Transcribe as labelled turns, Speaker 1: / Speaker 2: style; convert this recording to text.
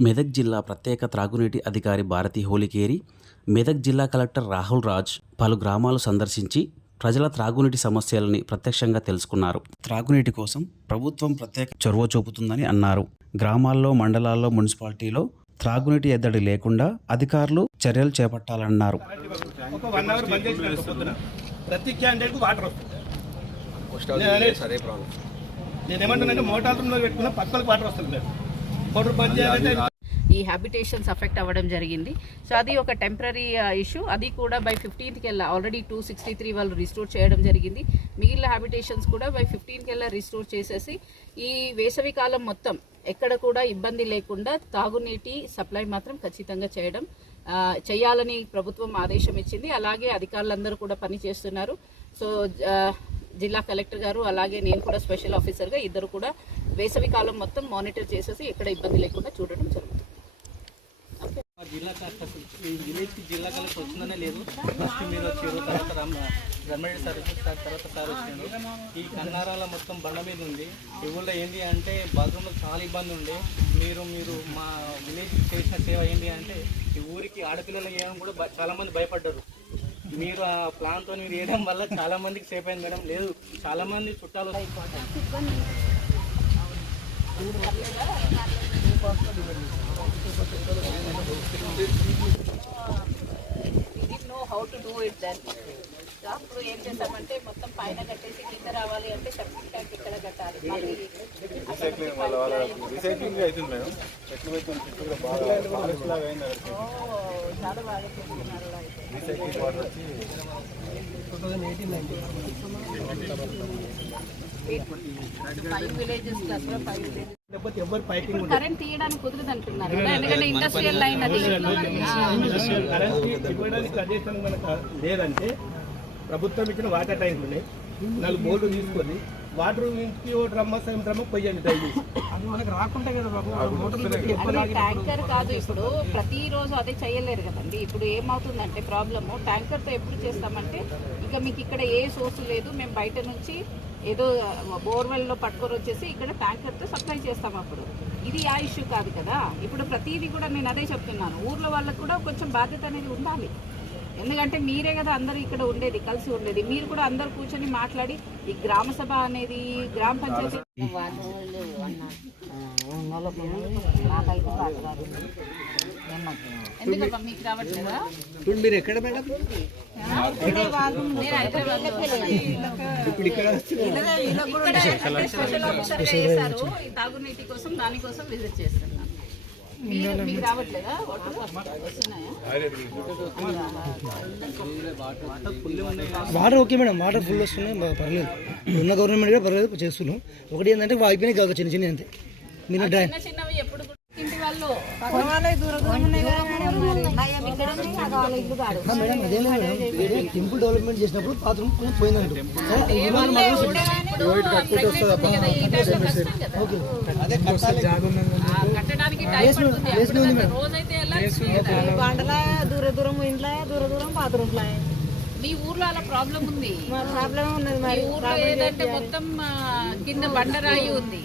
Speaker 1: మెదక్ జిల్లా ప్రత్యేక త్రాగునీటి అధికారి భారతి హోలికేరి మెదక్ జిల్లా కలెక్టర్ రాహుల్ రాజ్ పలు గ్రామాలు సందర్శించి ప్రజల త్రాగునీటి సమస్యలని ప్రత్యక్షంగా తెలుసుకున్నారు. త్రాగునీటి కోసం ప్రభుత్వం ప్రత్యేక చొరవ చూపుతుందని అన్నారు. గ్రామాల్లో మండలాల్లో మున్సిపాలిటీలో త్రాగునీటి ఎద్దడి లేకుండా అధికారులు చర్యలు చేపట్టాలన్నారు.
Speaker 2: ప్రతి క్యాండిడేట్ వాటర్ వస్తుంది నేను అనేది- నేను ఏమంటానంటే మోటార్లో పెట్టుకున్న పక్కలకు వాటర్ వస్తుంది లేదు మోటార్ బంద్ చేయాలంటే
Speaker 3: ఈ హ్యాబిటేషన్స్ అఫెక్ట్ అవ్వడం జరిగింది. సో అది ఒక టెంపరీ ఇష్యూ. అది కూడా బై ఫిఫ్టీన్త్కి వెళ్ళా. ఆల్రెడీ టూ సిక్స్టీ త్రీ వాళ్ళు రిస్టోర్ చేయడం జరిగింది. మిగిలిన హ్యాబిటేషన్స్ కూడా బై ఫిఫ్టీన్కి వెళ్ళా రిస్టోర్ చేసేసి. ఈ వేసవి కాలం మొత్తం ఎక్కడ కూడా ఇబ్బంది లేకుండా తాగునీటి సప్లై మాత్రం ఖచ్చితంగా చేయడం చేయాలని ప్రభుత్వం ఆదేశం ఇచ్చింది. అలాగే అధికారులందరూ కూడా పని చేస్తున్నారు. సో జిల్లా కలెక్టర్ గారు అలాగే నేను కూడా స్పెషల్ ఆఫీసర్గా ఇద్దరు కూడా వేసవి కాలం మొత్తం మానిటర్ చేసేసి ఎక్కడ ఇబ్బంది లేకుండా చూడడం జరుగుతుంది.
Speaker 4: మా జిల్లా కలెక్టర్ ఈ విలేజ్కి జిల్లా కలెక్టర్ వచ్చిందనే లేదు. ఫస్ట్ మీరు వచ్చారు తర్వాత రమ్ సార్ సార్ తర్వాత సార్ వచ్చాడు ఈ కన్నారాల మొత్తం బండ మీద ఉంది. ఈ ఏంటి అంటే బాత్రూంలో చాలా ఇబ్బంది ఉండే మీరు మీరు మా విలేజ్ చేసిన సేవ ఏంటి అంటే ఈ ఊరికి ఆడపిల్లలు వేయడం కూడా చాలామంది చాలా మంది భయపడ్డారు. మీరు ఆ ప్లాన్తో మీరు వేయడం వల్ల చాలా మందికి సేఫ్ అయింది మేడం. లేదు చాలా మంది చుట్టాలు
Speaker 3: no how to do it then అప్పుడు ఏం చేసామంటే మొత్తం పైన కట్టేసి కింద రావాలి అంటే ట్యాంక్ ఇక్కడ కట్టాలి. pipe line. ఓ, చాలా బాగా చేస్తున్నారు కరెంట్ తీయడానికి కుదరదు అంటున్నారు ఎందుకంటే ఇండస్ట్రియల్ లైన్ అది
Speaker 2: లేదంటే ప్రభుత్వం ఇచ్చిన వాటర్ ట్యాంకులు నాలుగు బోర్డు తీసుకొని వాటర్ ఇంటికి ఓ డ్రమ్మ సగం డ్రమ్మ పొయ్యండి దయచేసి. అది మనకు రాకుంటే కదా బాబు మోటార్లు పెట్టి
Speaker 3: అది ట్యాంకర్ కాదు ఇప్పుడు ప్రతిరోజు అదే చేయలేరు కదండి. ఇప్పుడు ఏమవుతుందంటే ప్రాబ్లము ట్యాంకర్తో ఎప్పుడు చేస్తామంటే ఇక మీకు ఇక్కడ ఏ సోర్స్ లేదు మేము బయట నుంచి ఏదో బోర్వెల్లో పట్టుకొని వచ్చేసి ఇక్కడ ట్యాంకర్తో సప్లై చేస్తాం అప్పుడు. ఇది ఆ ఇష్యూ కాదు కదా. ఇప్పుడు ప్రతిదీ కూడా నేను అదే చెప్తున్నాను. ఊర్లో వాళ్ళకు కూడా కొంచెం బాధ్యత అనేది ఉండాలి. ఎందుకంటే మీరే కదా అందరూ ఇక్కడ ఉండేది కలిసి ఉండేది. మీరు కూడా అందరు కూర్చొని మాట్లాడి ఈ గ్రామ సభ అనేది గ్రామ పంచాయతీ ఎందుకమ్మా మీకు రావట్లేదా?
Speaker 4: ఇప్పుడు మీరు ఎక్కడ మేడం?
Speaker 3: ఇప్పుడు ఇక్కడ తాగునీటి కోసం దానికోసం విజిట్ రావట్లేదా వాటర్ వస్తున్నాయా?
Speaker 5: Water okay madam water full వస్తున్నాయి. పర్లేదు. ఉన్న గవర్నమెంట్ కూడా పర్లేదు చేస్తున్నాం. ఒకటి ఏంటంటే అయిపోయినాయి కాదు చిన్న చిన్న అంతే. మీరు టెంపుల్ డెవలప్మెంట్ చేసినప్పుడు బాత్రూమ్ కొంచెం మాత్రం ఓకే
Speaker 3: టైం పడుతుంది. రోజైతే.
Speaker 6: బండలా దూర దూరం ఇంట్లో దూర దూరం బాత్రూమ్లో
Speaker 3: మీ ఊర్లో అలా ప్రాబ్లం ఉంది?
Speaker 6: ప్రాబ్లం ఉన్నది
Speaker 3: మీ
Speaker 6: మరి.
Speaker 3: ఊర్లో ఏదంటే మొత్తం కింద బండరాయి ఉంది.